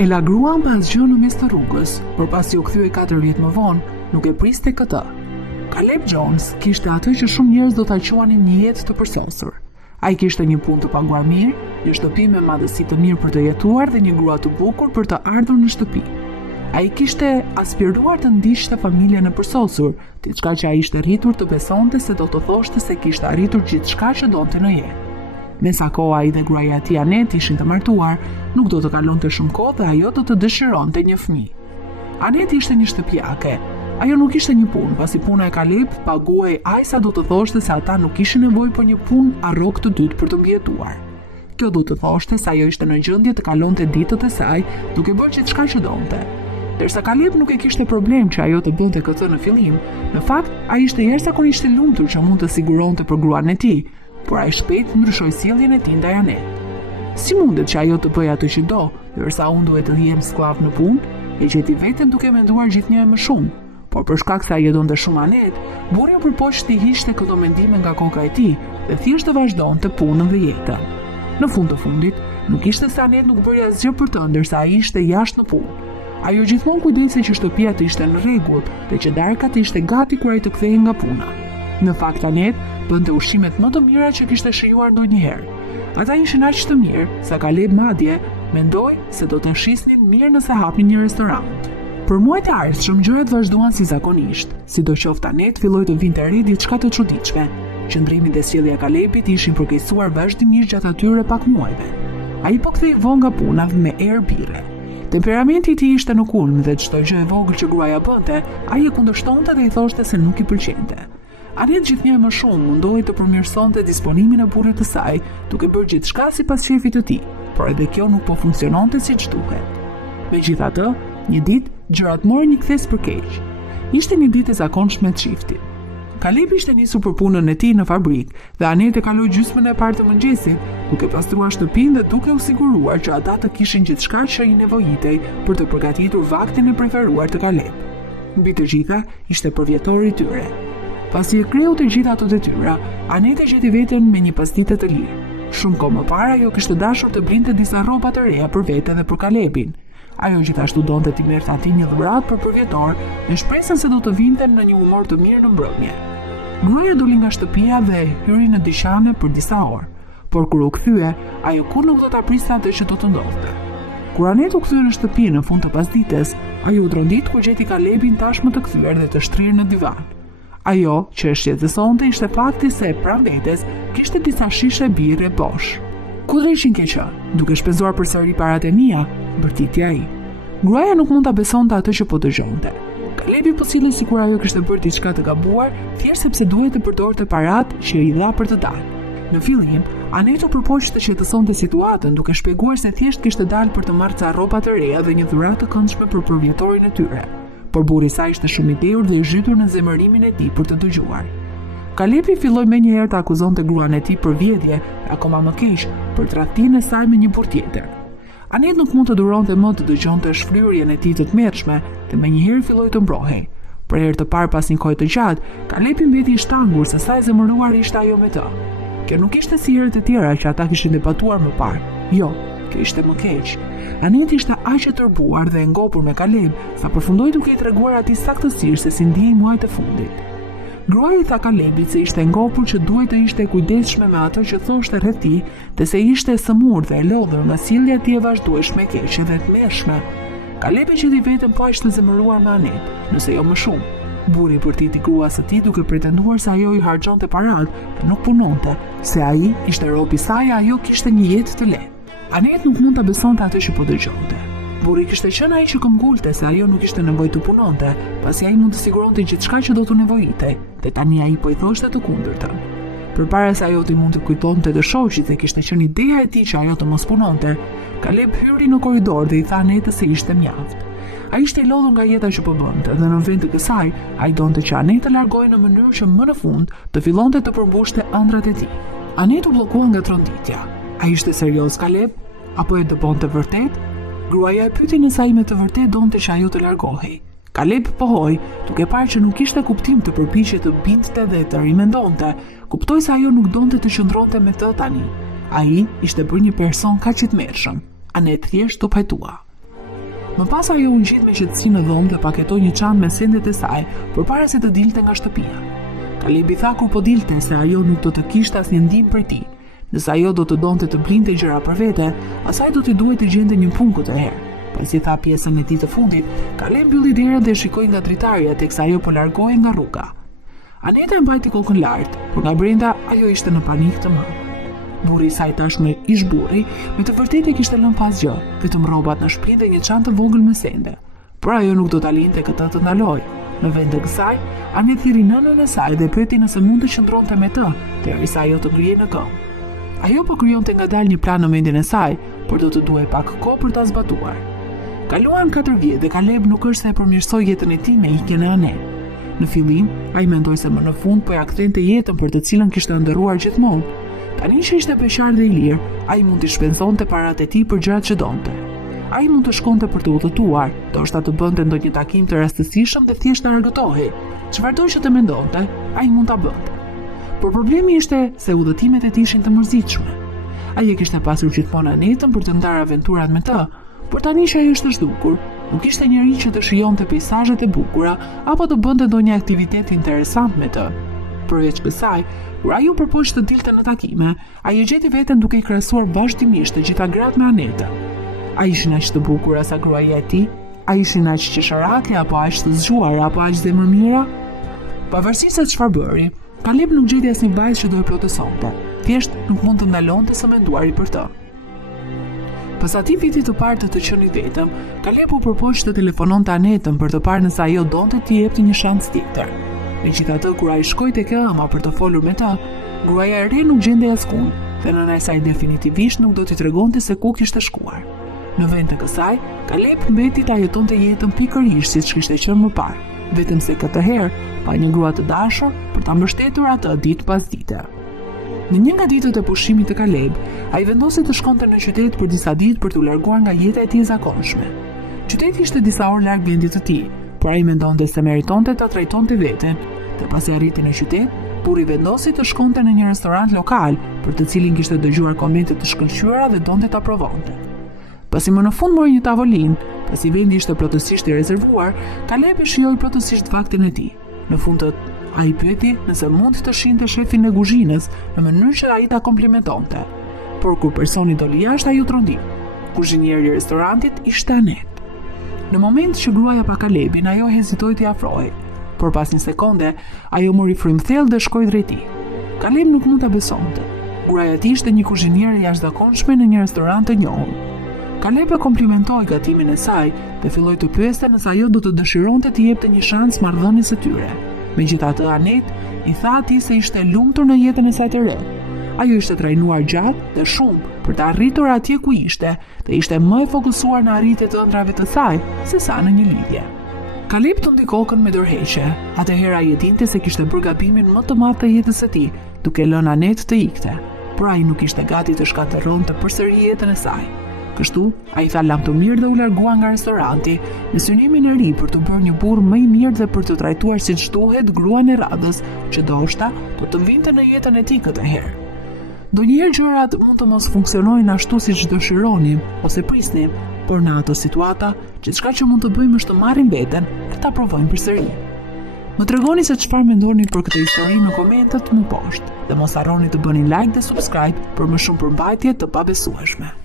E lagruan pa asgjë në mes të rrugës, por pasi u kthye 4 vjet më vonë, nuk e priste këtë. Caleb Jones kishte atë që shumë njerëz do ta quanin një jetë të përsosur. Ai kishte një punë të paguar mirë, një shtëpi me madhësi të mirë për të jetuar dhe një grua të bukur për të ardhur në shtëpi. Ai kishte aspiruar të ndiqte familjen e përsosur, diçka që ai ishte rritur të besonte se do të thoshte se kishte arritur gjithçka që donte në jetë. Me sa kohë ai dhe gruaja e tij Anet ishin të martuar, nuk do të kalonte shumë kohë dhe ajo do të dëshironte një fëmijë. Anet ishte një shtëpiake. Ajo nuk ishte një punë, pasi puna e Caleb paguaj aq sa do të thoshte se ata nuk kishin nevojë për një punë arrok të dytë për të mbijetuar. Kjo do të thoshte se ajo ishte në gjendje të kalonte ditët e saj duke bërë gjithçka që donte. Derisa Caleb nuk e kishte problem që ajo të bënte këtë në fillim, në fakt ai ishte jashtëzakonisht i lumtur që mund të siguronte për gruan e tij, por ai shpejt ndryshoi sjelljen e tij ndaj Anet. Si mundet që ajo të bëjë atë që do, ndërsa unë duhet të jem sklav në punë? E gjeti veten duke menduar gjithnjë më shumë. Por për shkak se ai e donte shumë Anet, burri u përpoq të hiqte këto mendime nga koka e tij dhe thjesht të vazhdonte punën dhe jetën. Në fund të fundit, nuk ishte se Anet nuk bëri asgjë për të, ndërsa ai ishte jashtë në punë. Ajo gjithmonë kujdesej që shtëpia të ishte në rregull dhe që darka të ishte gati kur ai të kthehej nga puna. Në fakt Anet bënte ushqimet më të mira që kishte shijuar ndonjëherë. Ata ishin aq të mirë sa Caleb madje mendoi se do të shisnin mirë nëse hapnin një restorant. Për muajt e ardhshëm gjërat vazhduan si zakonisht, sidoqoftë Anet filloi të vinte re diçka të çuditshme. Qëndrimi dhe sjellja e Calebit ishin përkeqësuar vazhdimisht gjatë atyre pak muajve. Ai po kthehej vonë nga puna me erë birre. Temperamenti i tij ishte në kulm dhe çdo gjë e vogël që gruaja bënte, ai e kundërshtonte dhe i thoshte se nuk i pëlqente. Anet gjithnjë më shumë mundohej të përmirësonte disponimin e burrit të saj, duke bërë gjithçka sipas shefit të tij, por edhe kjo nuk po funksiononte siç duhet. Megjithatë, një ditë gjërat morën një kthes për keq. Ishte një ditë e zakonshme e çiftit. Caleb ishte nisur për punën e tij në fabrikë dhe Anet e kaloi gjysmën e parë të mëngjesit, duke pastruar shtëpinë dhe duke u siguruar që ata të kishin gjithçka që i nevojitej për të përgatitur vaktin e preferuar të Caleb. Mbi të gjitha ishte përvjetori i tyre. Pasi e kreu të gjitha ato detyra, Anet e gjeti veten me një pasdite të lirë. Shumë kohë më parë ajo kishte dashur të blinte disa rroba të reja për vete dhe për Calebin. Ajo gjithashtu donte t'i merrte atij një dhuratë për përvjetor, me shpresën se do të vinte në një humor të mirë në mbrëmje. Gruaja doli nga shtëpia dhe hyri në dyqane për disa orë, por kur u kthye, ajo kur nuk do ta priste atë që do të ndodhte. Kur Anet u kthye në shtëpi në fund të pasdites, ajo u trondit kur gjeti Calebin tashmë të kthyer dhe të shtrirë në divan. Ajo, që e shqetësonte, ishte fakti se pranë vetes kishte disa shishe birre bosh. Ku ishin ke qenë? Duke shpenzuar përsëri paratë e mia, bërtiti ai. Gruaja nuk mund ta besonte atë që po dëgjonte. Calebi po sillej sikur ajo kishte bërë diçka të gabuar, thjesht sepse duhet të përdorte paratë që i dha për të dalë. Në fillim, Anet u përpoq të qetësonte situatën, duke shpjeguar se thjesht kishte dalë për të marrë ca rroba të reja dhe një dhuratë të këndshme për përvjetorin e tyre. Por burri i saj ishte shumë i dhëur dhe i zhytur në zemërimin e tij për të dëgjuar. Calebi filloi menjëherë të akuzonte gruan e tij për vjedhje, akoma më keq, për tradhtinë e saj me një burr tjetër. Anet nuk mund të duronte më të dëgjonte shfryrjen e tij të tmerrshme dhe menjëherë filloi të mbrohej. Për herë të parë pas një kohe të gjatë, Calebi mbeti i shtangur se sa e zemëruar ishte ajo me të. Kjo nuk ishte si herët e tjera që ata kishin debatuar më parë. Jo, kjo ishte më keq. Anet ishte aq e tërbuar dhe e ngopur me Caleb sa përfundoi duke i treguar atij saktësisht se si ndihej muajt e fundit. Gruaja i tha Calebit se ishte ngopur që duhet të ishte kujdesshme me atë që thoshte rreth tij, dhe se ishte e sëmurë dhe e lodhur nga sjellja e tij e vazhdueshme e keqe dhe tmerrshme. Calebi gjeti veten po aq të zemëruar me Anet, nëse jo më shumë. Burri përtiti gruas së tij duke pretenduar se ajo i harxhonte paratë dhe nuk punonte, se ai ishte robi i saj e ajo kishte një jetë të lehtë. Anet nuk mund ta besonte atë që po dëgjonte. Burri kishte qenë ai që këmbgulte se ajo nuk ishte nevojë të punonte, pasi ai mund të siguronte gjithçka që do të nevojitej, dhe tani ai po i thoshte të kundërtën. Përpara se ajo të mund të kujtonte të shoqit se kishte qenë ideja e tij që ajo të mos punonte, Caleb hyri në korridor dhe i tha Anetës se ishte mjaft. Ai ishte i lodhur nga jeta që po bënte dhe në vend të kësaj, ai donte që Anet të largohej në mënyrë që më në fund të fillonte të përmbushte ëndrat e tij. Anet u bllokua nga tronditja. Ai ishte serioz Caleb apo e dëbonte vërtet? Gruaja e pyeti nëse ai me të vërtet donte që ajo të largohej. Caleb pohoi, duke parë që nuk kishte kuptim të përpiqej të bindte dhe të rimendonte. Kuptoi se ajo nuk donte të qëndronte me të tani. Ai ishte bërë një person kaq i tmerrshëm. Anet thjesht u pajtua. Më pas ajo u ngjit me qetësi në dhomë dhe paketoi një çantë me sendet e saj përpara se të dilte nga shtëpia. Kalebi tha kur po dilte se ajo nuk do të kishte asnjë ndihmë prej tij. Nëse ajo do të donte të blinte gjëra për vete, asaj do t'i duhej të gjente një punë këtë herë. Pasi tha pjesën e tij të fundit, Kaleb mbylli derën dhe shikoi nga dritarja teksa ajo po largohej nga rruga. Aneta e mbajti kokën lart, por nga brenda ajo ishte në panik të madh. Burri i saj tashmë ish burri, me të vërtetë kishte lënë pas gjë, vetëm rrobat në shpinë dhe një çantë të vogël me sende. Por ajo nuk do ta linte këtë të ndalojë. Në vend të kësaj, Anet thiri nënën e saj dhe pyeti nëse mund të qëndronte me të, derisa ajo të ngrihej në këmbë. Ajo po krijonte ngadalë një plan në mendjen e saj, por do të duhej pak kohë për ta zbatuar. Kaluan 4 vjet dhe Kaleb nuk është se e përmirësoi jetën e tij me ikjen e Anet. Në fillim, ai mendoi se më në fund po ja kthente jetën për të cilën kishte ëndërruar gjithmonë. Tani që ishte beqar dhe i lirë, ai mund të shpenzonte paratë e tij për gjërat që donte. Ai mund të shkonte për të udhëtuar, ndoshta të bënte ndonjë takim të rastësishëm dhe thjesht të argëtohej. Çfarëdo që të mendonte, ai mund ta bënte. Por problemi ishte se udhëtimet e tij ishin të mërzitshme. Ai e kishte pasur gjithmonë Anetën për të ndarë aventurat me të, por tani që ai është zhdukur, nuk ishte njeri që të shijonte peizazhet e bukura apo të bënte ndonjë aktivitet interesant me të. Përveç kësaj, kur ai u përpoq të dilte në takime, ai e gjeti veten duke i krahasuar vazhdimisht të gjitha gratë me Anetën. Ai ishin aq të bukura sa gruaja e tij, ai ishin aq qesharake apo aq të zgjuar apo aq zemërmira. Pavarësisht se çfarë bëri, Kaleb nuk gjeti asnjë vajzë që do e plotësonte. Thjesht nuk mund të ndalonte së menduari për të. Pas atij viti të parë të qenit vetëm, Kaleb u përpoq të telefononte Anetën për të parë nëse ajo donte t'i jepte një shans tjetër. Megjithatë, kur ai shkoi tek ëma për të folur me të, gruaja e re nuk gjendej askund dhe nëna e saj definitivisht nuk do t'i tregonte se ku kishte shkuar. Në vend të kësaj, Kaleb mbeti ta jetonte jetën pikërisht siç kishte qenë më parë, vetëm se këtë herë pa një grua të dashur për ta mbështetur atë ditë pas dite. Në një nga ditët e pushimit të Kaleb, ai vendosi të shkonte në qytet për disa ditë për t'u larguar nga jeta e tij e zakonshme. Qyteti ishte disa orë larg vendit të tij, por ai mendonte se meritonte ta trajtonte veten, dhe pasi arriti në qytet, burri vendosi të shkonte në një restorant lokal, për të cilin kishte dëgjuar komente të shkëlqyera dhe donte ta provonte. Pasi më në fund mori një tavolinë, pasi vendi ishte plotësisht i rezervuar, Kaleb i shijoi plotësisht vaktin e tij. Në fund ai pyeti nëse mund të shinte shefin e kuzhinës në mënyrë që ai ta komplimentonte. Por kur personi doli jashtë, ai u trondi. Kuzhinieri i restorantit ishte Anet. Në moment që gruaja pa Kalebin, ajo hezitoi t'i afrohej, por pas një sekonde, ajo mori frymthellë dhe shkoi drejt tij. Kaleb nuk mund ta besonte. Gruaja e tij ishte një kuzhiniere jashtëzakonshme në një restorant të njohur. Kaleb e komplimentoi gatimin e saj dhe filloi të pyeste nëse ajo do të dëshironte të jepte një shans marrëdhënies së tyre. Megjithatë, Anet i tha atij se ishte lumtur në jetën e saj të re. Ajo ishte trajnuar gjatë dhe shumë për të arritur atje ku ishte dhe ishte më e fokusuar në arritjet të ëndrave të saj sesa në një lidhje. Kaleb tundi kokën me dorëheqje. Atëherë ai e dinte se kishte bërë gabimin më të madh të jetës së tij, duke lënë Anet të ikte. Por ai nuk ishte gati të shkatërronte përsëri jetën e saj. Kështu, ai tha lam të mirë dhe u largua nga restoranti, në synimin e ri për të bërë një burr më i mirë dhe për të trajtuar siç duhet gruan e radhës, që ndoshta do të vinte në jetën e tij këtë herë. Ndonjëherë gjërat mund të mos funksionojnë ashtu siç dëshironim ose prisnim, por në ato situata, gjithçka që mund të bëjmë është të marrim veten dhe ta provojmë përsëri. Më tregoni se çfarë mendoni për këtë histori në komentet më poshtë dhe mos harroni të bëni like dhe subscribe për më shumë përmbajtje të pabesueshme.